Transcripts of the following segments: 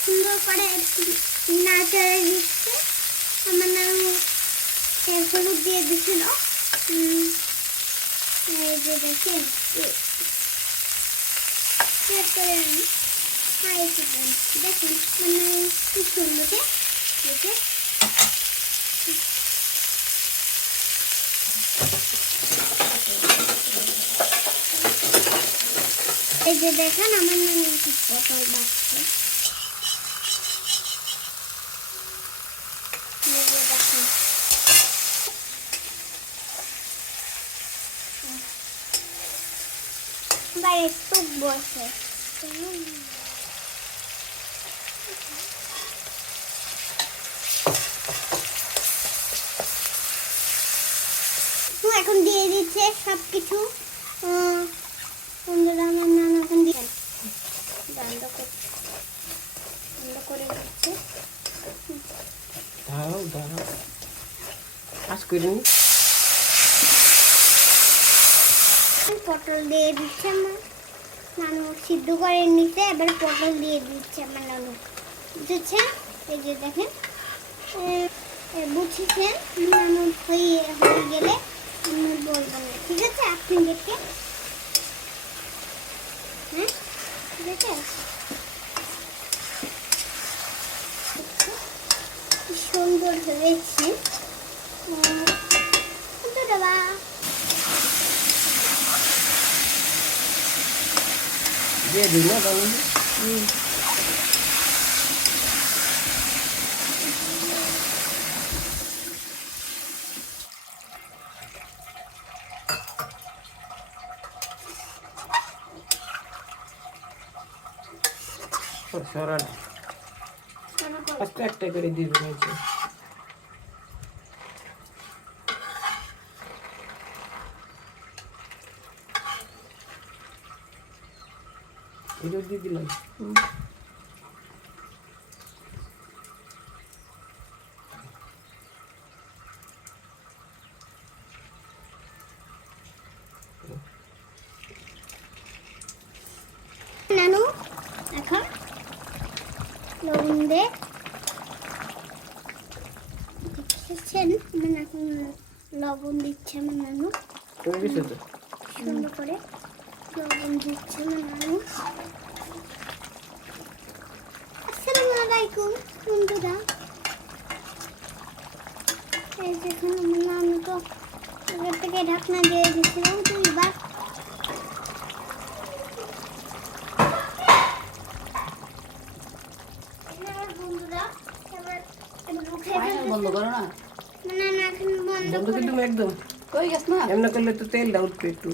সুন্দর করে নাচে দিচ্ছে। আমার হলুদ দিয়ে দিছিল এই দেখেন দেখেন মানে কি সুন্দর দেখে এই যে দেখেন, আমার নানু পটল এই বাইরে টুক বসে। এখন দিয়ে দিচ্ছে সব কিছু বন্ধুরা, আমার বন্ধ করে বন্ধ করে দিচ্ছে। দাঁড়াও দাঁড়াও। কাজ করিনি। পটল দিয়ে দিচ্ছে আমার নানু। সিদ্ধ করে নিতে এবার পটল দিয়ে দিচ্ছে আমার নানু। বুঝেছেন এই যে দেখেন। বুঝেছেন নানু হয়ে হয়ে গেলে আমি বলব না ঠিক আছে? আপনি দেখে হ্যাঁ? ঠিক আছে কি সুন্দর হয়েছে উম, ধন্যবাদ দিয়ে দিই না দাঁড়ান সরা না আস্তে একটা করে দিয়ে দেবো এই যে। এটা দিয়ে দিলাম নানু এখন লবণ দে দেখেছেন আমার এখন লবণ দিচ্ছে আমার নানু। সুন্দর করে লবণ দিচ্ছে আমার নানু। আসসালামু আলাইকুম বন্ধুরা। এই দেখুন আমার নানু তো থেকে ঢাকনা দিয়ে দিয়েছিলাম দুইবার এবার বন্ধুরা এবার এবার উঠে ফেলতেছে। বন্ধ করো না। বন্ধ কিন্তু একদম। কই গেছ না এমন করলে তো তেলটা উঠবে একটু।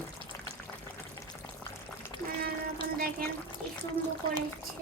দেখেন কি সুন্দর করেছে।